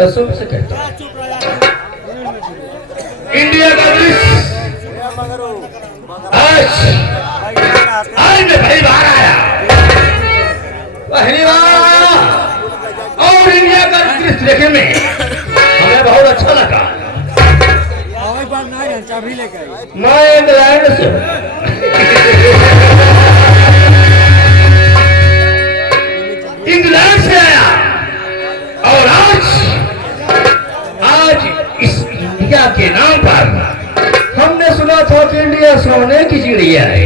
कसम से कहता हूं, इंडिया का दृश्य आज आज में पहली बार आया, पहली बार, और इंडिया का दृश्य देखने में हमें बहुत अच्छा लगा। मैं इंग्लैंड से इंग्लैंड से आया और आज इस इंडिया के नाम पर हमने सुना था कि इंडिया सोने की चिड़िया है।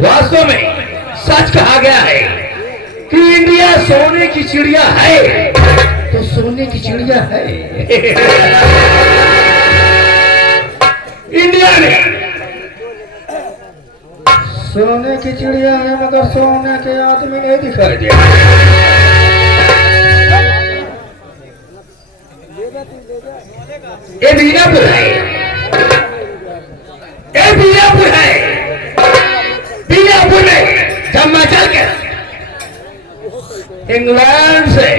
वास्तव में सच कहा गया है कि इंडिया सोने की चिड़िया है, तो सोने की चिड़िया है। इंडिया में सोने की चिड़िया है, मगर सोने के आदमी नहीं दिखाई दिया। ये बीजापुर है, ये बीजापुर है। बीजापुर में जब मैं चल के इंग्लैंड से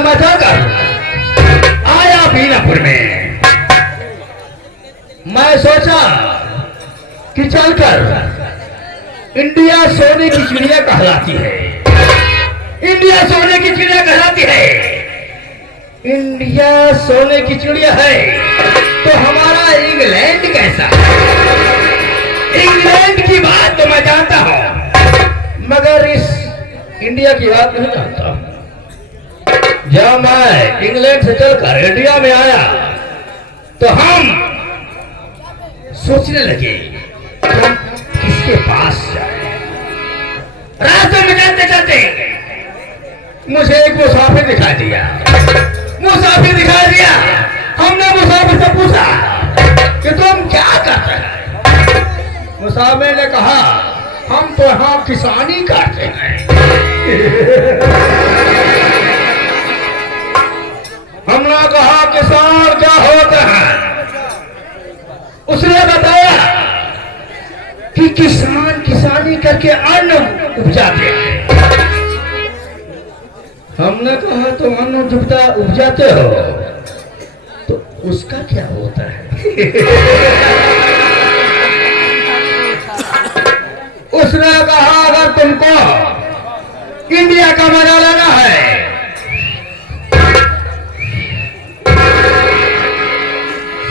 मैं चलकर आया बीजापुर में, मैं सोचा कि चलकर इंडिया सोने की चिड़िया कहलाती है, इंडिया सोने की चिड़िया कहलाती है, इंडिया सोने की चिड़िया है, तो हमारा इंग्लैंड कैसा? इंग्लैंड की बात तो मैं जानता हूं, मगर इस इंडिया की बात नहीं जानता। जब मैं इंग्लैंड से चलकर इंडिया में आया तो हम सोचने लगे किसके पास जाए। रास्ते में चलते चलते मुझे एक मुसाफिर दिखाई दिया, मुसाफिर दिखाई दिया। हमने मुसाफिर से पूछा कि तुम क्या करते हैं? मुसाफिर ने कहा हम तो यहाँ किसानी करते हैं। हमने कहा किसान क्या होता है? उसने बताया कि किसान किसानी करके अन्न उपजाते हैं। हमने कहा तुम अन्न उपजाते हो तो उसका क्या होता है? उसने कहा अगर तुमको इंडिया का मजा लेना है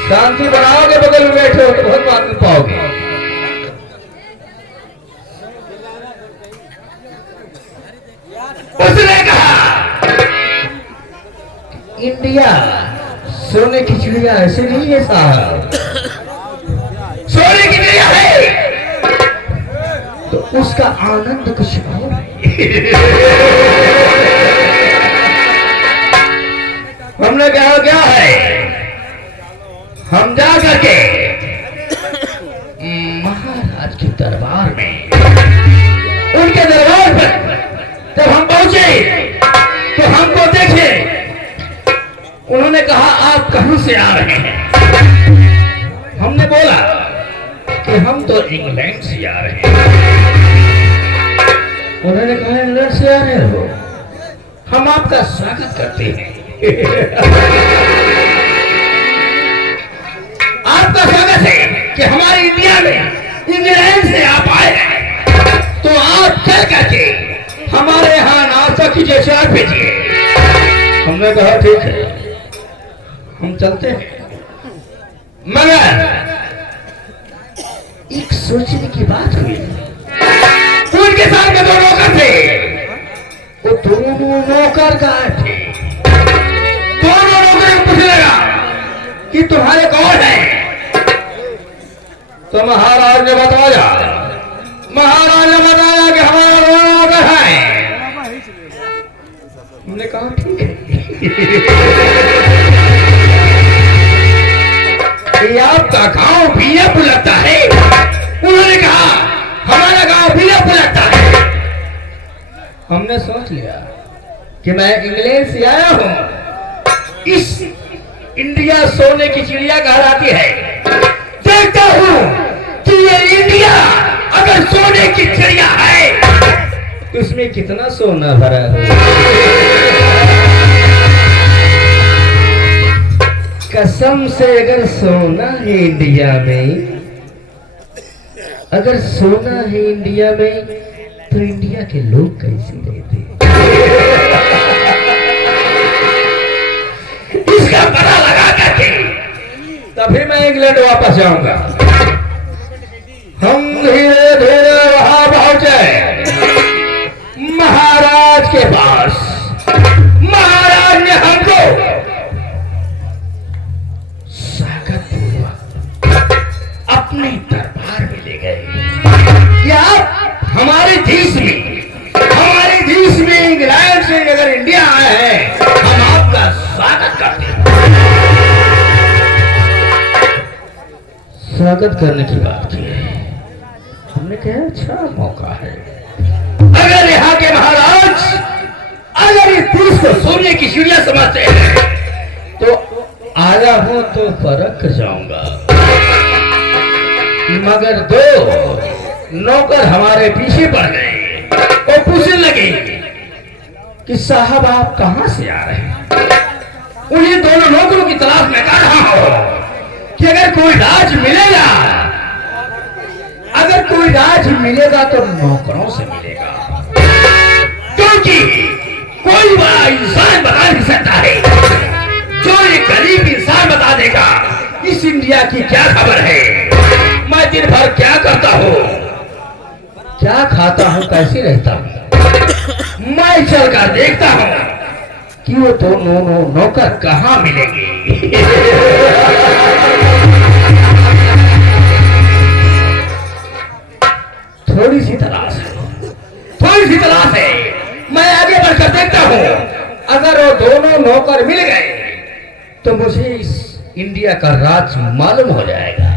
शांति बनाओगे, बगल में बैठे हो तो बहुत बात नहीं पाओगे। उसने कहा इंडिया सोने की चिड़िया ऐसे नहीं है साहब, सोने की चिड़िया है तो उसका आनंद कुछ और है। हमने कहा क्या है? हम जा करके महाराज के दरबार में, उनके दरबार पर जब हम पहुंचे तो हमको देखे, उन्होंने कहा आप कहां से आ रहे हैं? हमने बोला कि हम तो इंग्लैंड से आ रहे हैं। उन्होंने कहा इंग्लैंड से आ रहे हो, हम आपका स्वागत करते हैं। आपका स्वागत है कि हमारे इंडिया में इंग्लैंड से आप आए हैं, तो आप चल करके हमारे यहाँ नाश्ता कीजिए, चाय पीजिए। हमने कहा ठीक है हम चलते हैं, मगर एक सोचने की बात हुई। उनके सामने दो नौकर थे, वो दोनों नौकर गायब थे। दोनों नौकर पूछने लगा कि तुम्हारे कौन है? तो महाराज ने बताया कि हमारा नौकर है। हमने कहा ठीक है। ये आपका गांव बीजापुर लगता है? उन्होंने कहा हमारा गांव बीजापुर लगता है। हमने सोच लिया कि मैं इंग्लैंड से आया हूं, इस इंडिया सोने की चिड़िया कहलाती है। देखता हूं कि ये इंडिया अगर सोने की चिड़िया है तो कितना सोना भरा हो। कसम से अगर सोना है इंडिया में, अगर सोना है इंडिया में, तो इंडिया के लोग कैसे रहते? इसका पता लगा करके तभी मैं इंग्लैंड वापस जाऊंगा। हम धीरे धीरे वहां पहुंचे महाराज के पास। महाराज ने हमको स्वागत पूर्वक अपने दरबार में ले गए। क्या हमारे देश में इंग्लैंड से अगर इंडिया आए हैं, हम आपका स्वागत करते हैं। स्वागत करने की बात की है। हमने कहा अच्छा मौका है, अगर यहाँ के महाराज अगर इस देश को सोने की चिड़िया समझते हैं तो आया हूं तो फर्क जाऊंगा। मगर दो नौकर हमारे पीछे पड़ गए और पूछने लगे कि साहब आप कहां से आ रहे हैं? उन्हीं दोनों नौकरों की तलाश में कर रहा हूं कि अगर कोई राज मिलेगा, अगर कोई राज मिलेगा तो नौकरों से मिलेगा, क्योंकि कोई बड़ा इंसान बता नहीं सकता है। जो एक गरीब इंसान बता देगा इस इंडिया की क्या खबर है, मैं दिन भर क्या करता हूँ, क्या खाता हूँ, कैसे रहता हूँ, मैं चलकर देखता हूँ कि वो दोनों नौकर कहाँ मिलेंगे। थोड़ी सी तलाश है, मैं आगे बढ़कर देखता हूँ। अगर वो दोनों नौकर मिल गए तो मुझे इस इंडिया का राज मालूम हो जाएगा।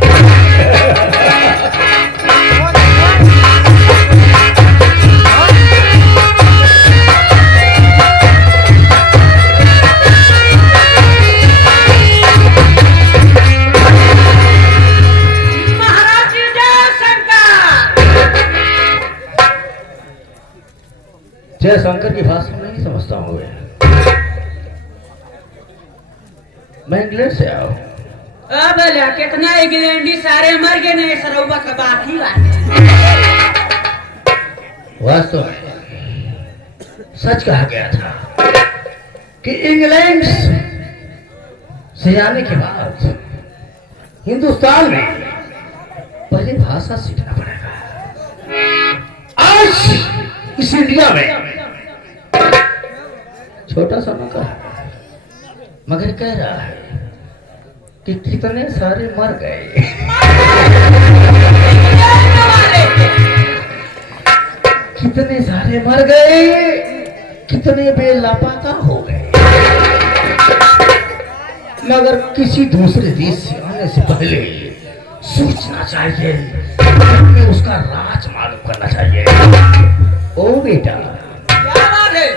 जय शंकर की भाषा नहीं समझता हूँ मैं इंग्लैंड से आया हूँ। अब कितना इंग्लैंडी सारे मर गए नहीं, सरौबा का बाकी बात। वास्तव में सच कहा गया था कि इंग्लैंड से आने के बाद हिंदुस्तान में पहले भाषा सीखना पड़ेगा। आज इस इंडिया में छोटा सा मौका मगर कह रहा है कि कितने सारे मर गए, कितने सारे मर गए, कितने बेलापता हो गए। मगर किसी दूसरे देश से आने से पहले सोचना चाहिए, हमें उसका राज मालूम करना चाहिए। ओ बेटा, क्या बात है?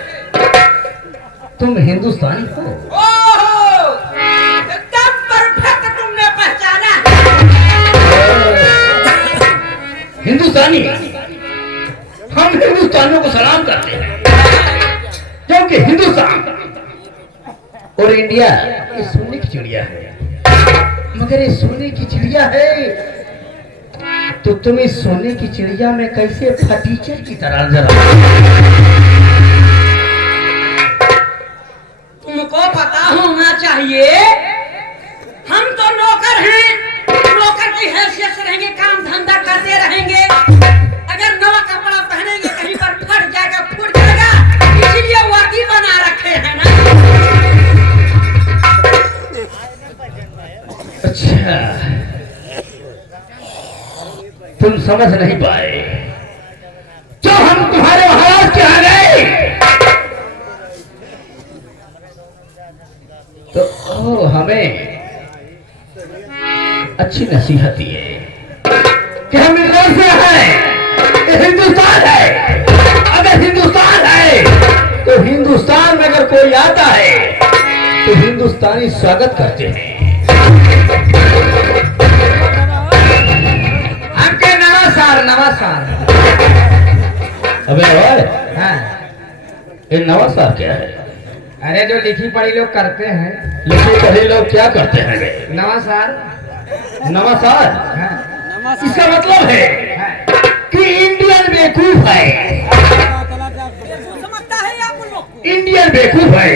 तुम हिंदुस्तानी हो? एकदम परफेक्ट तुमने पहचाना। हिंदुस्तानी, हम हिंदुस्तानियों को सलाम करते हैं, क्योंकि हिंदुस्तान और इंडिया ये सोने की चिड़िया है। मगर ये सोने की चिड़िया है तो तुम इस सोने की चिड़िया में कैसे फटीचर की तरह जरा? तुमको पता होना चाहिए, हम तो नौकर हैं, नौकर की हैसियत से रहेंगे, काम धंधा करते रहेंगे। अगर नवा कपड़ा पहनेंगे कहीं पर फट जाएगा, फूट जाएगा, इसीलिए वर्दी बना रखे हैं ना। अच्छा, तुम समझ नहीं पाए। जो हम तुम्हारे महाराज के यहाँ गए तो हमें अच्छी नसीहत दी है कि हम इंग्लैंड से हैं, ये हिंदुस्तान है। अगर हिंदुस्तान है तो हिंदुस्तान में अगर कोई आता है तो हिंदुस्तानी स्वागत करते हैं। हमके नवासार। अबे और हाँ, ये नवासार क्या है? अरे जो लिखी पढ़ी लोग करते हैं लिखे पढ़े लोग क्या करते हैं बे? नवासार। नवासार हाँ। इसका मतलब है कि इंडियन बेवकूफ है। समझता है आप उन लोग को? इंडियन बेवकूफ है,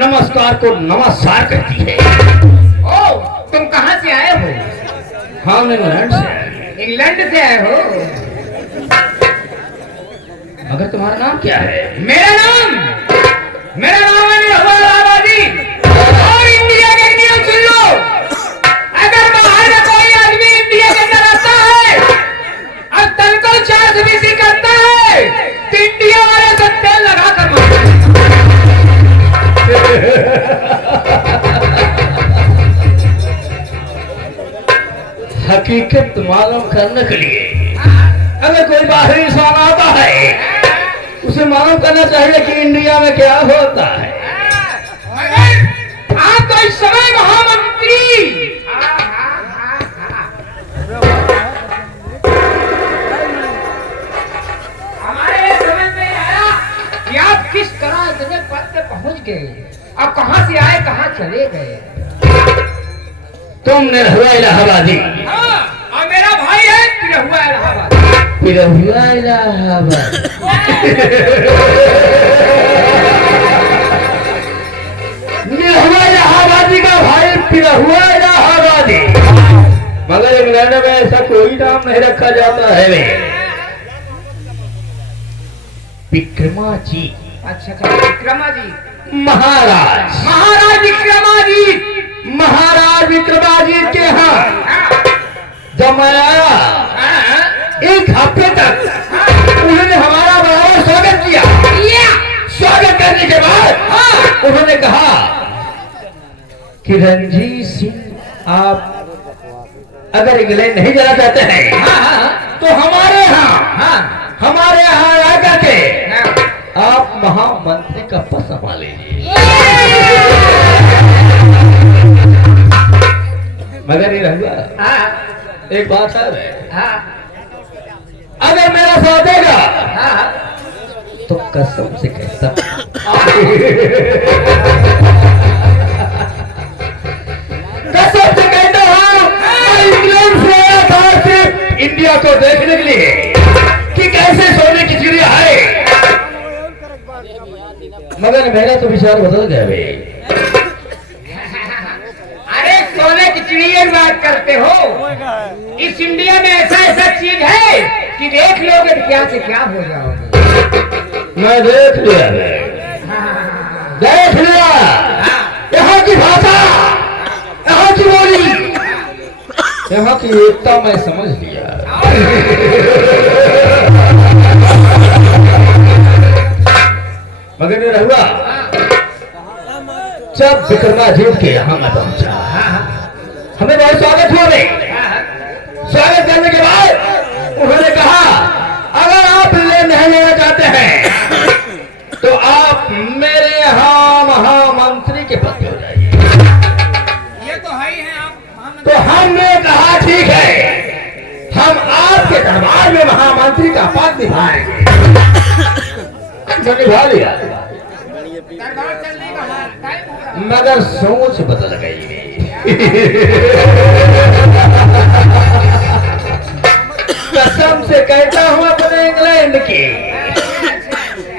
नमस्कार को नवासार कहती है। ओ तुम कहाँ से आए हो? हम इंग्लैंड से आए। इंग्लैंड से आए हो? मगर तुम्हारा नाम क्या है? मेरा नाम है निरहुआ आबादी। और इंडिया के नियम सुन लो, अगर बाहर में कोई आदमी इंडिया के अंदर आता है और तन को 420 करता है तो इंडिया वाले से तेल लगा कर मारते हकीकत मालूम करने के लिए अगर कोई बाहरी इंसान आता है उसे मालूम करना चाहिए कि इंडिया में क्या होता है। मगर आप तो इस समय महामंत्री, हमारे ये समझ में आया कि आप किस तरह इतने पद पे पहुंच गए। आप कहां से आए, कहां चले गए? तुम निरहुआ इलाहाबादी। हाँ, और मेरा भाई है निरहुआ इलाहाबाद। निरहुआ इलाहाबाद निरहुआ इलाहाबादी का भाई पिरहुआ इलाहाबादी। मगर इंग्लैंड में ऐसा कोई नाम नहीं रखा जाता है वे। विक्रमाजीत। अच्छा विक्रमाजीत। महाराज महाराज विक्रमाजीत। महाराज विक्रमाजीत के यहाँ जब मैं आया एक हफ्ते तक उन्होंने हमारा बराबर स्वागत किया। स्वागत करने के बाद उन्होंने कहा कि रणजीत सिंह आप अगर इंग्लैंड नहीं जाना चाहते हैं तो हमारे यहाँ आकर के आप महामंत्री का पद संभाल लीजिए। मगर ये रहुआ एक बात है, अगर मेरा साथ देगा तो कसम से कहता कसम से कहता हूँ मैं इंग्लैंड से आया था सिर्फ इंडिया को देखने के लिए कि कैसे सोने की चिड़िया है। मगर मेरा तो विचार बदल गया भाई। अरे सोने की चिड़िया की बात करते हो, इस इंडिया में ऐसा चीज है कि देख लोगे तो क्या से क्या हो जाओगे। मैं देख लिया यहाँ की भाषा, यहाँ की बोली, यहाँ की एकता मैं समझ लिया। मगर ये रहुआ जब विक्रमाजीत के यहाँ मैं पहुंचा हमें बहुत स्वागत हुआ। स्वागत करने के बाद उन्होंने कहा अगर आप ले नहीं लेना चाहते हैं तो आप मेरे यहाँ महामंत्री के पद पे हो जाइए। ये तो है ही है आप। तो हमने कहा ठीक है, हम आपके दरबार में महामंत्री का पद निभाएंगे। तो निभा लिया, दरबार चलने का टाइम हो रहा है। मगर सोच बदल गई। कसम से कहता हूँ अपने इंग्लैंड की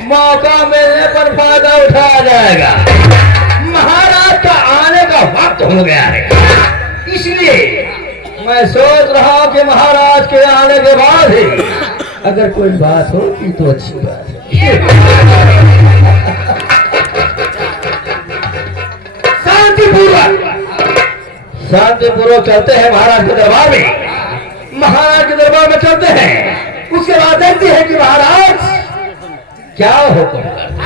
मौका मिलने पर फायदा उठाया जाएगा। महाराज का आने का वक्त हो गया है, इसलिए मैं सोच रहा हूँ कि महाराज के आने के बाद ही अगर कोई बात होगी तो अच्छी बात है। शांतिपूर्वक चलते हैं महाराज के दरबार में। महाराज के दरबार में चलते हैं, उसके बाद देखते हैं कि महाराज क्या हुक्म करते हैं।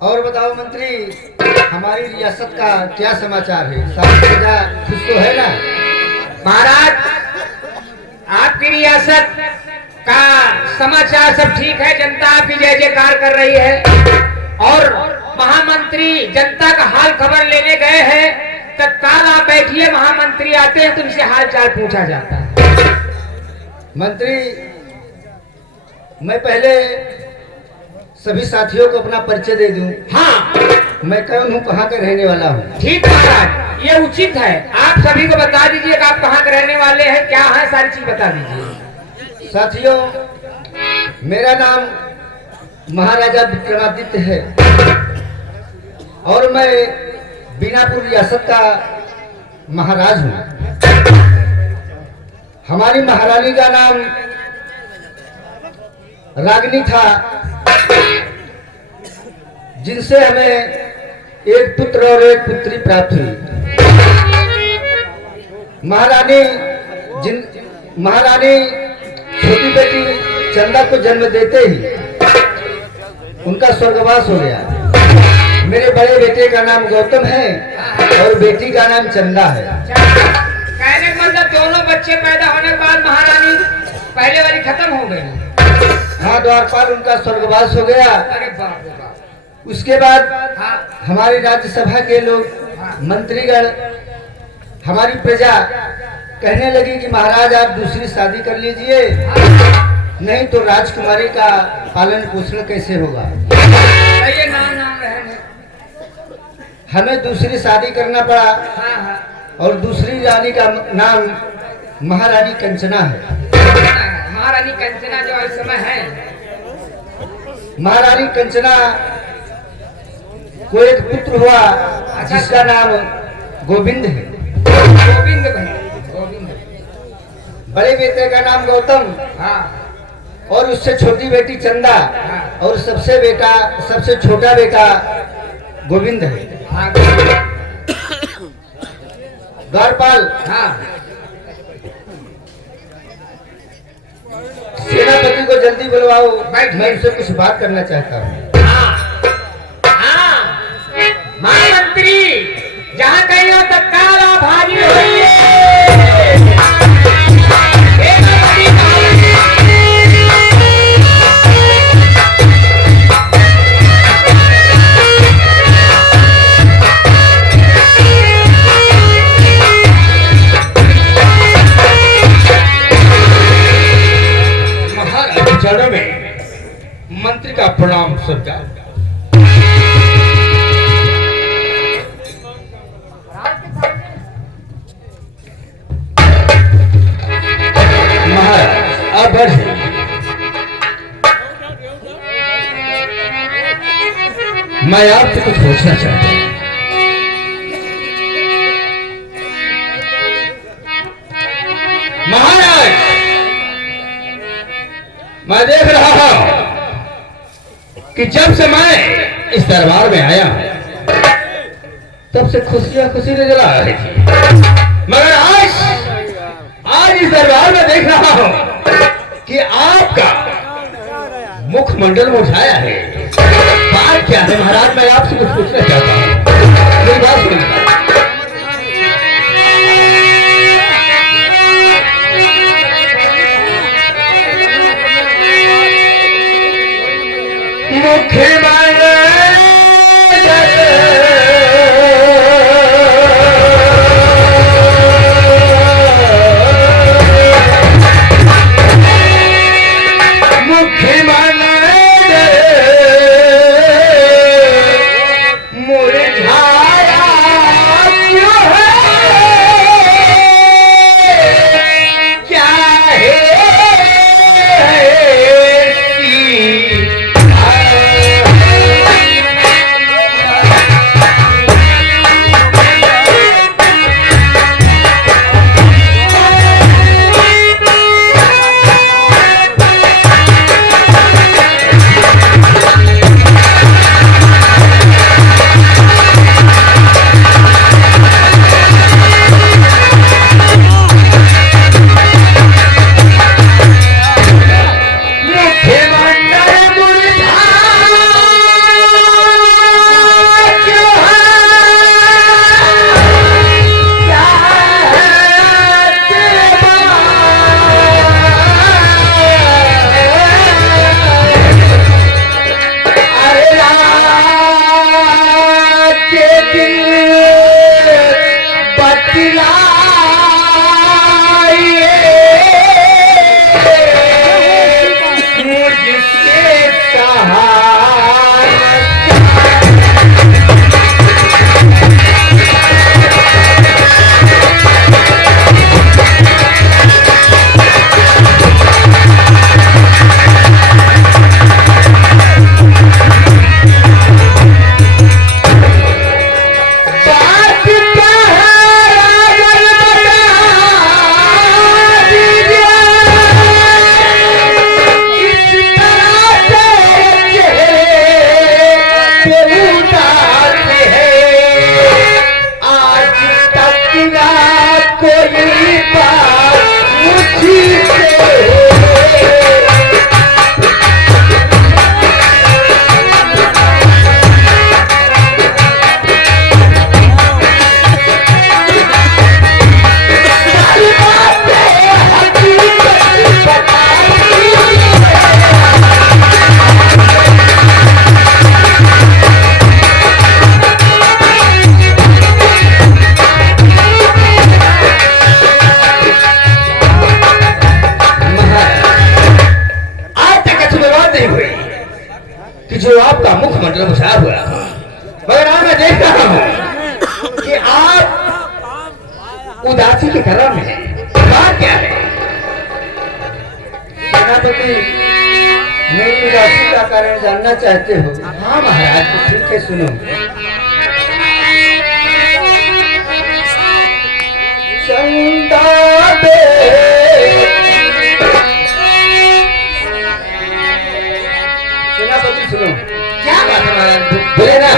और बताओ मंत्री, हमारी रियासत का क्या समाचार है? सारी प्रजा खुश तो है ना? महाराज, आपकी रियासत का समाचार सब ठीक है। जनता आपकी जय जयकार कर रही है और महामंत्री जनता का हाल खबर लेने गए हैं। तत्काल आप बैठिए, महामंत्री आते हैं तो उनसे हाल चाल पूछा जाता है। मंत्री, मैं पहले सभी साथियों को अपना परिचय दे दूं। हाँ, मैं कौन हूँ, कहाँ का रहने वाला हूँ? ठीक महाराज, ये उचित है। आप सभी को बता दीजिए कि आप कहाँ के रहने वाले हैं, क्या है, सारी चीज बता दीजिए। साथियों, मेरा नाम महाराजा विक्रमादित्य है और मैं बीनापुर रियासत का महाराज हूँ। हमारी महारानी का नाम रागिनी था, जिनसे हमें एक पुत्र और एक पुत्री प्राप्त हुई। महारानी छोटी बेटी चंदा को जन्म देते ही उनका स्वर्गवास हो गया। मेरे बड़े बेटे का नाम गौतम है और बेटी का नाम चंदा है। कहने का मतलब दोनों बच्चे पैदा होने के बाद महारानी पहले वाली खत्म हो गई। हाँ, द्वारपाल उनका स्वर्गवास हो गया। अरे बाप रे बाप। उसके बाद हाँ, हमारी राज्यसभा के लोग, मंत्रीगण, हमारी प्रजा कहने लगी कि महाराज आप दूसरी शादी कर लीजिए, नहीं तो राजकुमारी का पालन पोषण कैसे होगा। ये नाम रहने। हमें दूसरी शादी करना पड़ा हाँ हाँ, और दूसरी रानी का नाम महारानी कंचना है। महारानी कंचना जो इस समय है, महारानी कंचना को एक पुत्र हुआ जिसका नाम गोविंद है। गोविंद भाई, गोविंद। बड़े बेटे का नाम गौतम हाँ, और उससे छोटी बेटी चंदा हाँ। और सबसे छोटा बेटा गोविंद है। हाँ, द्वारपाल, हाँ, सेनापति को जल्दी बुलवाओ, मैं उनसे कुछ बात करना चाहता हूँ। हाँ, महामंत्री जहाँ कहीं हो तत्काल आप हाजिर होइए। चरणों में मंत्री का प्रणाम स्वीकार। महाराज आप बढ़े। मैं आपसे कुछ पूछना चाहता हूँ। महाराज, मैं देख रहा हूं कि जब से मैं इस दरबार में आया तब से खुशियां खुशी नजर आ रही थी, मगर आज इस दरबार में देख रहा हूं कि आपका मुखमंडल मुरझाया है। बात क्या है महाराज? मैं आपसे कुछ पूछना चाहता हूँ, मेरी बात सुनिए। जो आपका मुखमंडल उछाल हुआ, मगर आज मैं देख रहा हूँ कि आप उदासी के कारण में हैं। बात क्या है? सेनापति, मेरी उदासी का कारण जानना चाहते हो? हाँ महाराज, तो ठीक है, सुनो। चंदा दे सेनापति सुनो। क्या बात है महाराज? बोले ना।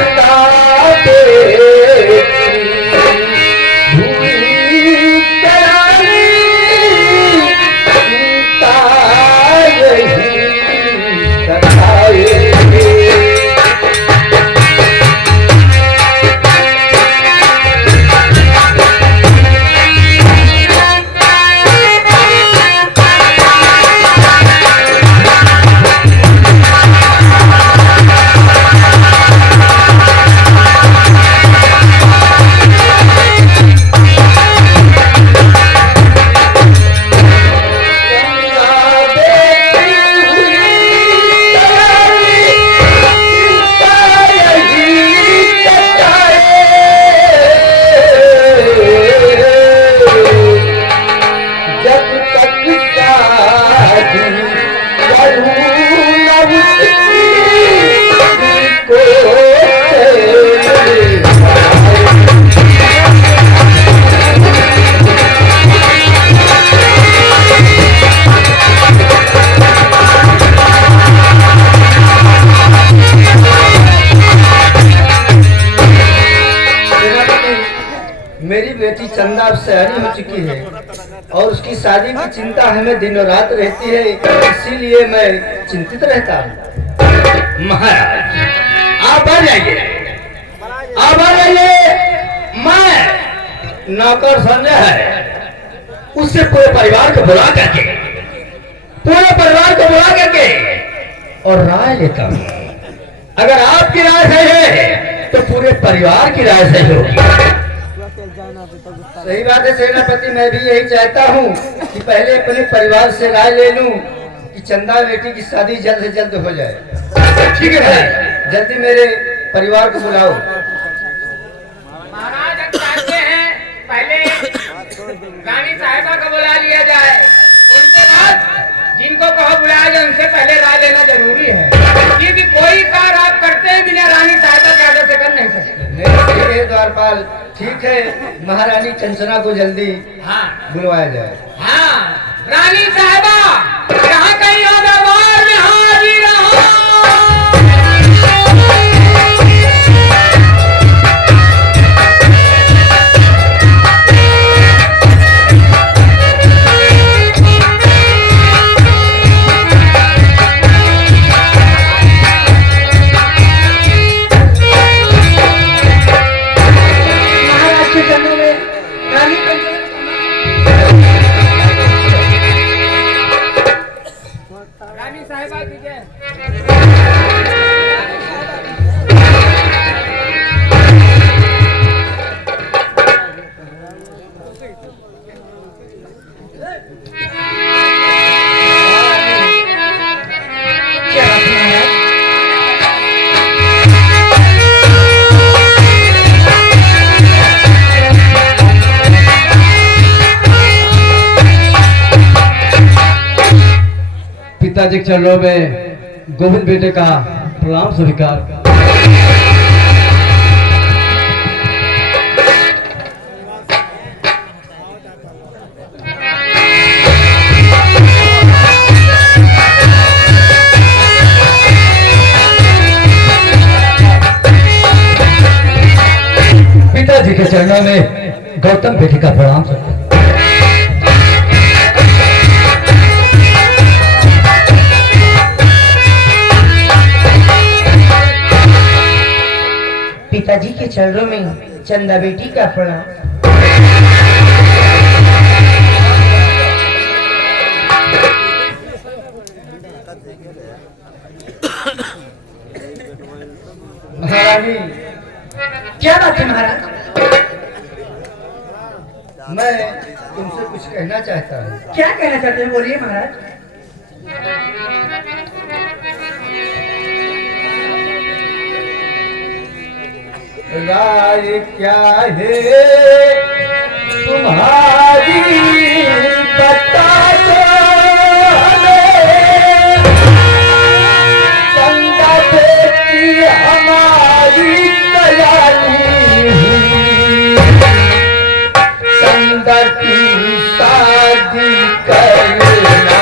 मेरी बेटी चंदा अब शहरी हो चुकी है और उसकी शादी की चिंता हमें दिनों रात रहती है, इसीलिए मैं चिंतित रहता हूँ। महाराज आप आ जाइए, आप आ जाइए। मैं नौकर संजय है, उससे पूरे परिवार को बुला करके और राय लेता हूँ। अगर आपकी राय सही है तो पूरे परिवार की राय सही होगी। सही बात है सेनापति, मैं भी यही चाहता हूँ कि पहले अपने परिवार से राय ले लूं कि चंदा बेटी की शादी जल्द से जल्द हो जाए। ठीक है भाई, जल्दी मेरे परिवार को बुलाओ। महाराज अब चाहते हैं पहले रानी साहिबा को बुला लिया जाए, उनके बाद जिनको कहो बुलाया जाए उनसे पहले राय लेना जरूरी है, क्योंकि कोई कार्य आप करते हैं बिना रानी साहिबा के आदेश से कर नहीं सकते। ठीक है द्वारपाल, ठीक है, महारानी कंचना को जल्दी हाँ बुलवाया जाए। हाँ, रानी साहिबा जहाँ कहीं हो दरबार में हाजिर रहो। रानी साहिबा की जय। पिताजी के चरणों में गोविंद बेटे का प्रणाम स्वीकार। पिताजी के चरणों में गौतम बेटे का प्रणाम स्वीकार। पिताजी के चरणों में चंदा बेटी का प्रणाम। महारानी, क्या बात है महाराज? मैं तुमसे कुछ कहना चाहता हूँ। क्या कहना चाहते हैं, बोलिए महाराज। राय क्या है तुम्हारी, बता दो हमें। चंदा बेटी हमारी दयाली हुई, चंदा की शादी करना।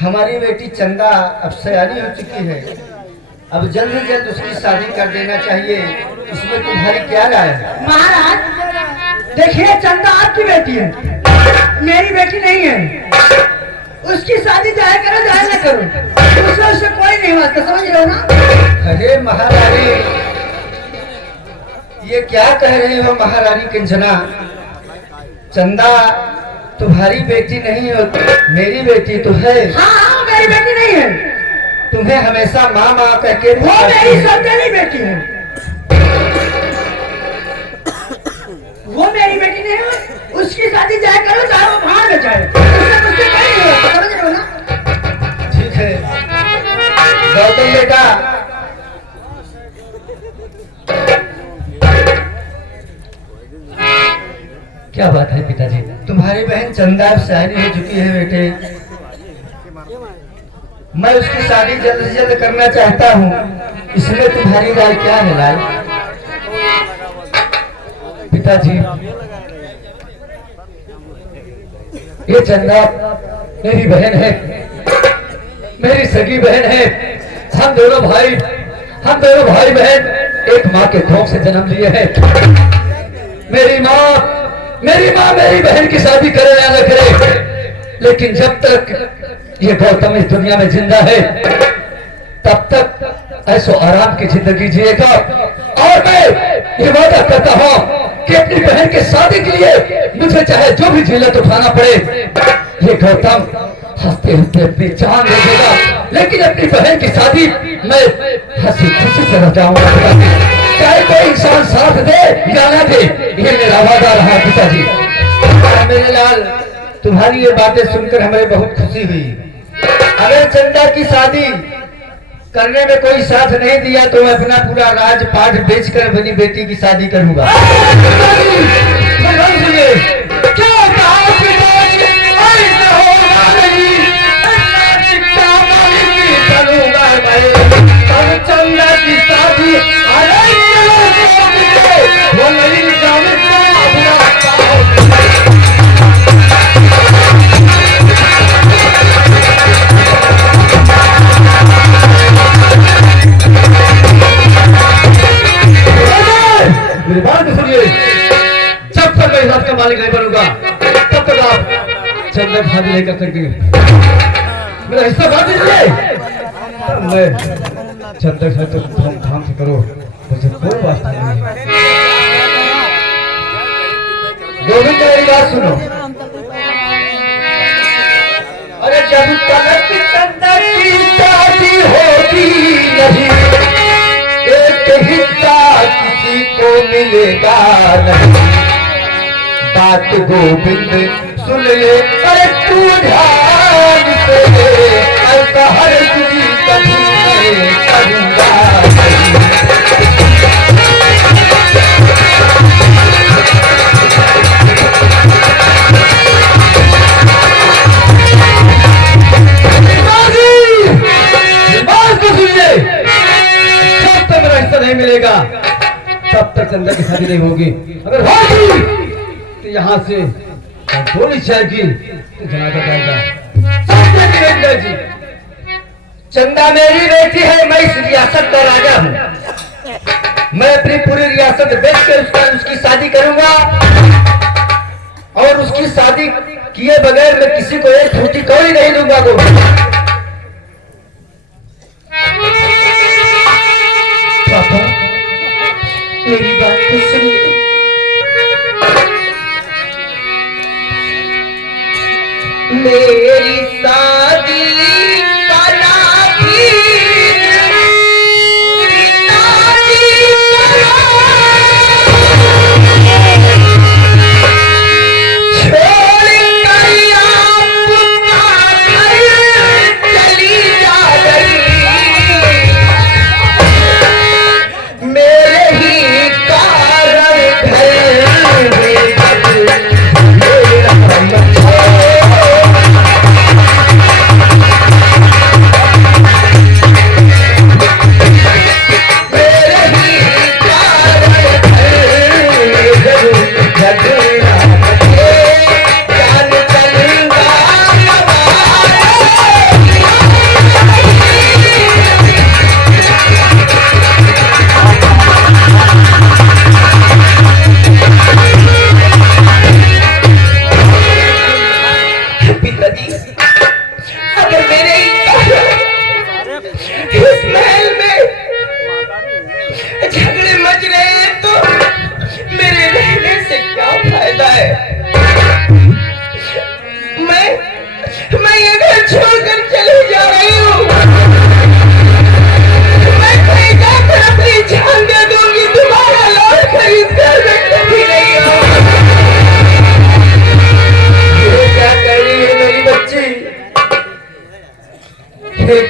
हमारी बेटी चंदा अब सयानी हो चुकी है, अब जल्द से जल्द उसकी शादी कर देना चाहिए। इसमें तुम्हारी क्या राय है? महाराज देखिए, चंदा आपकी बेटी है, मेरी बेटी नहीं है। उसकी शादी चाहे करो चाहे न करो, उससे कोई नहीं वास्ता, समझ रहे हो ना? अरे महारानी, ये क्या कह रही हो महारानी कंचना? चंदा तुम्हारी बेटी नहीं हो, मेरी बेटी तो है। हाँ, मेरी बेटी नहीं है। तुम्हें हमेशा माँ माँ कह के वो मेरी सौतेली बेटी है, वो मेरी बेटी नहीं है। उसकी शादी चाहे करो चाहे वो भाड़ में जाए, उससे मुझसे कोई नहीं होता, समझ रहे हो ना? ठीक है गौतम बेटा, क्या बात है पिताजी? तुम्हारी बहन चंदा अब सयानी हो चुकी है बेटे, मैं उसकी शादी जल्द से जल्द करना चाहता हूँ। इसमें तुम्हारी राय क्या है लाल? पिताजी, ये चंदा मेरी बहन है, मेरी सगी बहन है। हम दोनों भाई बहन एक माँ के कोख से जन्म लिए हैं। मेरी माँ मेरी बहन की शादी करे या न करे, लेकिन जब तक ये गौतम इस दुनिया में जिंदा है तब तक ऐसो आराम की जिंदगी जिएगा। और मैं ये वादा करता हूँ कि अपनी बहन के शादी के लिए मुझे चाहे जो भी झेलत उठाना पड़े, ये गौतम हंसते हंसते अपनी जान दे देगा, लेकिन अपनी बहन की शादी मैं हंसी खुशी से रह जाऊंगा। चाहे कोई इंसान साथ दे या ना दे, ये मेरा वादा रहा पिताजी। मेरे लाल, तुम्हारी ये बातें सुनकर हमें बहुत खुशी हुई। अगर चंदा की शादी करने में कोई साथ नहीं दिया तो मैं अपना पूरा राजपाट बेचकर अपनी बेटी की शादी करूंगा। चंदा की शादी वो मेरी जान मेरी बात तो सुनिए, जब तक मैं इस बात का मालिक नहीं बनूंगा तब तक आप चंदा की शादी नहीं कर सकते। मेरा हिस्सा बांट दीजिए, मैं चंदा से तो धूमधाम से करो, मुझे कोई बात नहीं है। गोविंद मेरी बात सुनो। अरे जब तक चंदा की शादी होगी नहीं, एक हिस्सा किसी को मिलेगा नहीं। बात गोविंद सुन ले, अरे तू ध्यान से, ऐसा हर किसी कभी नहीं करूंगा नहीं। नहीं मिलेगा तब तक चंदा की शादी नहीं होगी। अगर होगी तो यहाँ से गोली जाएगी तो जनाजा जाएगा। चंदा मेरी बेटी है, मैं इस रियासत का राजा हूँ। मैं अपनी पूरी रियासत बेचकर उसकी शादी करूंगा, और उसकी शादी किए बगैर मैं किसी को एक फूटी कौड़ी नहीं दूंगा। मेरी शादी करा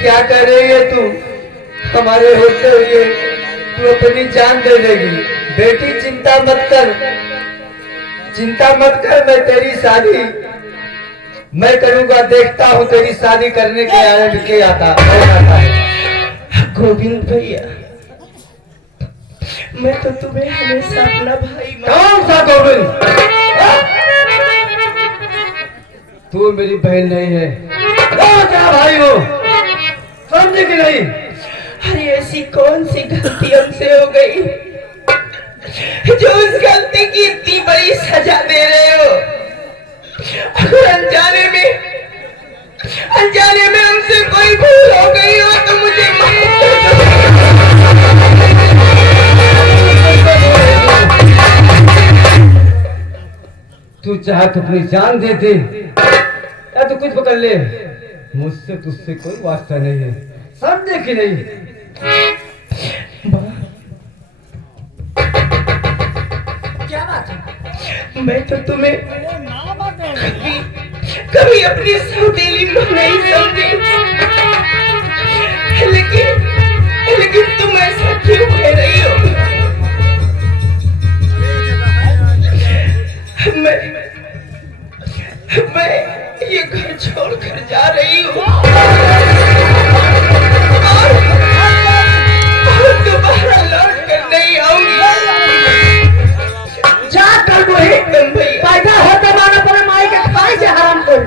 क्या कर रही है तू? हमारे होते हुए तू अपनी जान दे देगी। बेटी चिंता मत कर, चिंता मत कर, मैं तेरी शादी मैं करूंगा। देखता हूँ तेरी शादी करने के आनंद के आता है। गोविंद भैया, मैं तो तुम्हें हमेशा अपना भाई कौन सा गोविंद? तू मेरी बहन नहीं है, क्या भाई हो? समझे कि नहीं? अरे ऐसी कौन सी गलती हमसे हो गई जो उस गलती की इतनी बड़ी सजा दे रहे हो? अगर अनजाने में हमसे कोई भूल हो गई हो तो मुझे माफ कर दो। तू चाहे तो अपनी जान दे दे या तो कुछ पकड़ ले, मुझसे तुझसे कोई वास्ता नहीं है। समझे कि नहीं? क्या बात है? मैं तो तुम्हें कभी अपनी सौतेली मां नहीं समझी, लेकिन तुम ऐसा क्यों कह रही हो? मैं ये घर छोड़कर जा रही हूँ और दोबारा लौट कर नहीं आऊंगी। जा कर वही पैदा होते मानो पर माई के खाई से हराम कर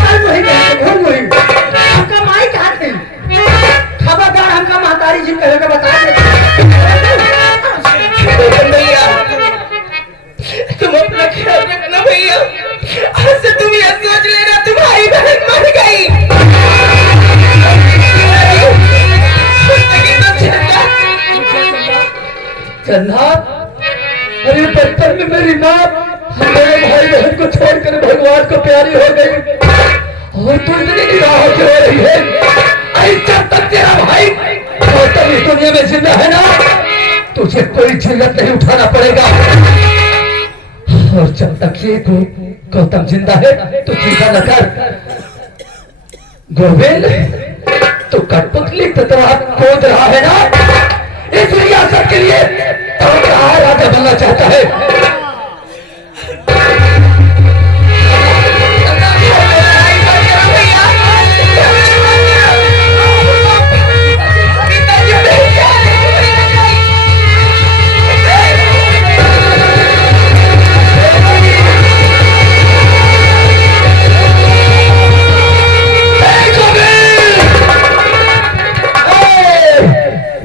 कल वही घूम वही हमका माई कहा थी। खबरदार हमका महतारी जी कहे के बता दे। भैया तुम अपना ख्याल रखना भैया। आज से तुम यह सोच लेना तुम्हारी बहन मर गई। चंदा, अरे बचपन में मेरी माँ मेरे भाई बहन को छोड़कर भगवान को प्यारी हो गई और तू इतनी निराह क्यों हो रही है? अरे जब तक तेरा भाई गौतम इस दुनिया में जिंदा है ना, तुझे कोई जिल्लत नहीं उठाना पड़ेगा। और जब तक ये गौतम जिंदा है तो चिंता न कर। गोविंद, तू कठपुतली तलवार खोद रहा है ना, इस रियासत के लिए तो राजा बनना चाहता है।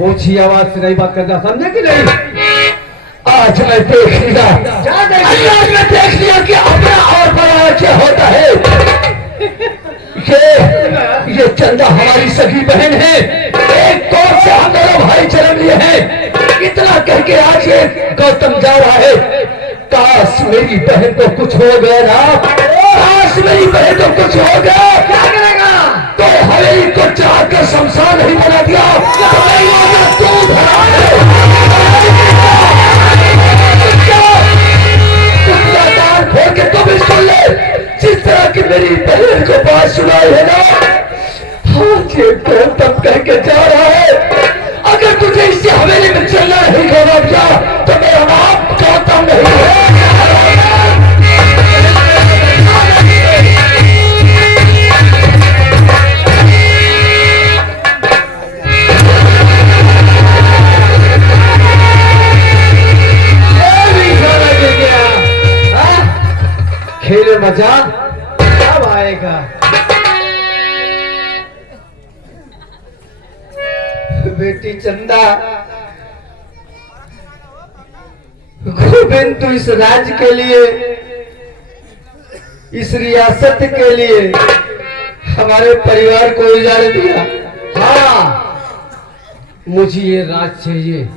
ऊंची आवाज से नहीं बात करना, समझे कि नहीं? आज मैं देख लिया, आज मैं देख लिया कि अपना और बड़ा क्या होता है। ये चंदा हमारी सगी बहन है, एक कौन से हम दोनों भाई जन्म लिए हैं। इतना करके आज ये गौतम मेरी बहन को कुछ हो गया ना, काश मेरी बहन को कुछ हो गया, क्या करेगा? तो हवेली को चाहकर शमशान नहीं बना दिया तो मैं यहाँ तू धरा है। फोड़ के तुम इसको ले, जिस तरह की मेरी बहन को बात सुनाई है ना, आज ये गौतम कह के जा रहा है, अगर तुझे इससे हवेली में चलना नहीं गौरव जा तो मेरा नाम गौतम नहीं है। खेल मजा कब आएगा? बेटी चंदा, गोविंद तू इस राज्य के लिए, इस रियासत के लिए हमारे परिवार को उजाड़ दिया। हाँ, मुझे ये राज चाहिए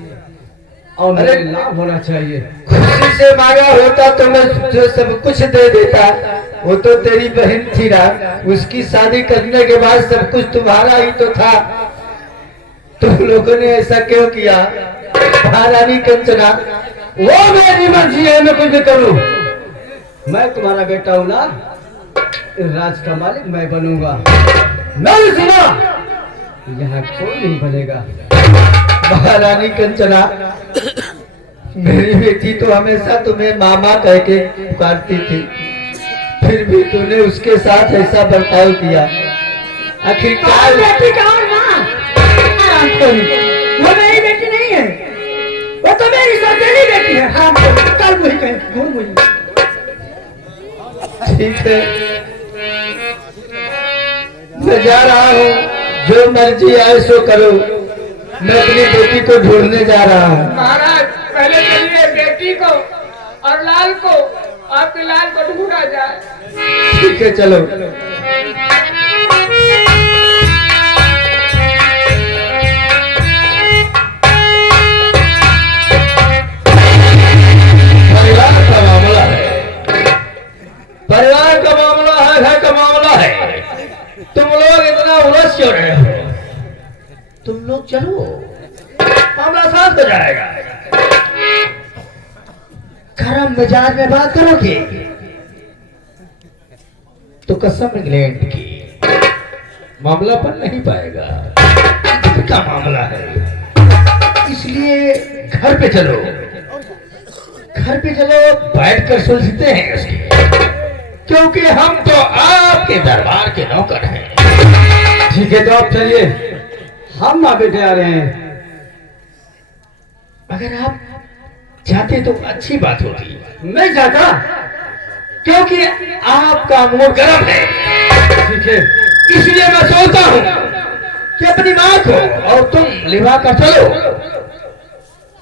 और मेरे अरे! लाभ होना चाहिए। खुशी से मांगा होता तो मैं जो सब कुछ दे देता, वो तो तेरी बहन थी ना, उसकी शादी करने के बाद सब कुछ तुम्हारा ही तो था। तुम लोगों ने ऐसा क्यों किया? महारानी कंचना, वो मेरी मर्जी है, मैं कुछ भी करूं। मैं तुम्हारा बेटा हूं ना, इस राज का मालिक मैं बनूंगा। नहीं सुना, यहाँ कोई नहीं बनेगा। महारानी कंचना, मेरी बेटी तो हमेशा तुम्हें मामा कह के पुकारती थी, फिर भी तूने उसके साथ ऐसा बर्ताव किया। आखिरकार बेटी का और माँ आराम करो, वो मेरी बेटी नहीं है, वो तो मेरी सौतेली बेटी है। हाँ कल वही कहे, घूम वही। ठीक है, मैं जा रहा हूँ, जो मर्जी आए सो करो। मैं अपनी बेटी को ढूंढने जा रहा हूँ। महाराज पहले चलिए बेटी को और लाल को, आपके लाल को ढूंढा जाए। ठीक है, चलो। परिवार का मामला है, परिवार का मामला है, घर का मामला है। तुम लोग इतना उलझ क्यों रहे हो? तुम लोग चलो, मामला शांत हो जाएगा। गरम मिजाज में बात करोगे तो कसम इंग्लैंड की मामला बन नहीं पाएगा। का मामला है, इसलिए घर पे चलो, घर पे चलो, बैठकर सुलझते हैं उसकी, क्योंकि हम तो आपके दरबार के नौकर हैं। ठीक है, तो आप चलिए, हम ना बेटे आ रहे हैं। अगर आप चाहते तो अच्छी बात होती, नहीं चाहता। क्योंकि आपका मूड गर्म है। ठीक है, इसलिए मैं सोचता हूँ कि अपनी माँ को और तुम लिवा कर चलो,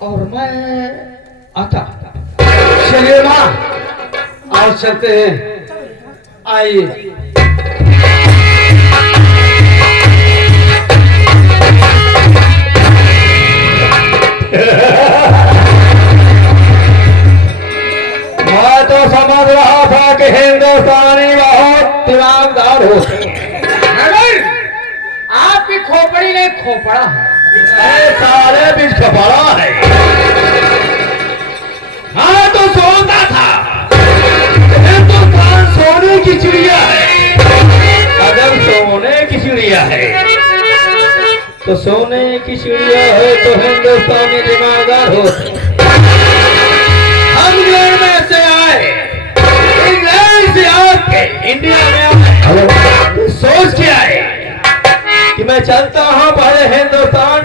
और मैं आता। चलिए माँ, आओ चलते हैं, आइए। मैं तो समझ रहा था कि हिंदुस्तानी बहुत दिमागदार होते हैं। मगर आपकी खोपड़ी नहीं खोपड़ा है। सारे बीच खपड़ा है। हाँ तो सोचता था हिंदुस्तान सोने की चिड़िया है। अगर सोने की चिड़िया है तो सोने की चिड़िया है तो हिंदुस्तानी दिमागदार होते हैं। हम इंग्लैंड में से आए, इंग्लैंड से आके इंडिया में आए, सोच के आए कि मैं चलता हूँ पहले हिंदुस्तान